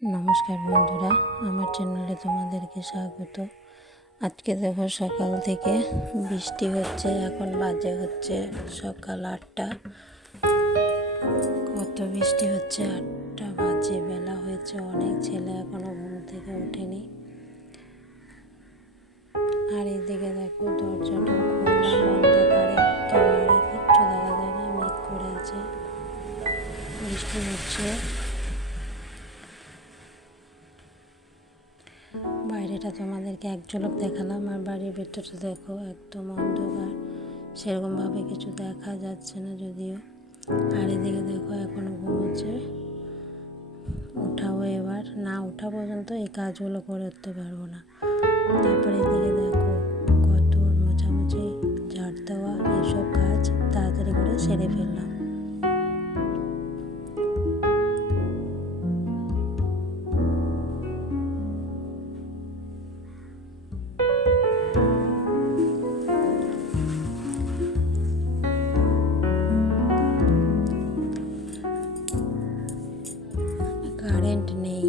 নমস্কার বন্ধুরা, আমার চ্যানেলে তোমাদেরকে স্বাগত। আজকে দেখো সকাল থেকে বৃষ্টি হচ্ছে। এখন বাজে হচ্ছে সকাল 8টা। কত বৃষ্টি হচ্ছে, 8টা বাজে, বেলা হয়েছে অনেক। ছেলে এখনো ঘুম থেকে ওঠেনি। আর এদিকে দেখো দরজাটা খুললাম, অন্ধকারে একেবারে কিচ্ছু দেখা যায় না, মেঘ করে আছে, বৃষ্টি হচ্ছে। বাইরেটা তোমাদেরকে এক ঝলক দেখালাম, আর বাড়ির ভেতরটা দেখো একদম অন্ধকার, সেরকমভাবে কিছু দেখা যাচ্ছে না যদিও। আর এদিকে দেখো এখনো ঘুমোচ্ছে। উঠাবো, এবার না ওঠা পর্যন্ত এই কাজগুলো করে উঠতে পারবো না। তারপরে এদিকে দেখো কত মোছামুছি, ঝাড় দেওয়া, এইসব কাজ তাড়াতাড়ি করে সেরে ফেললাম। কারেন্ট নেই,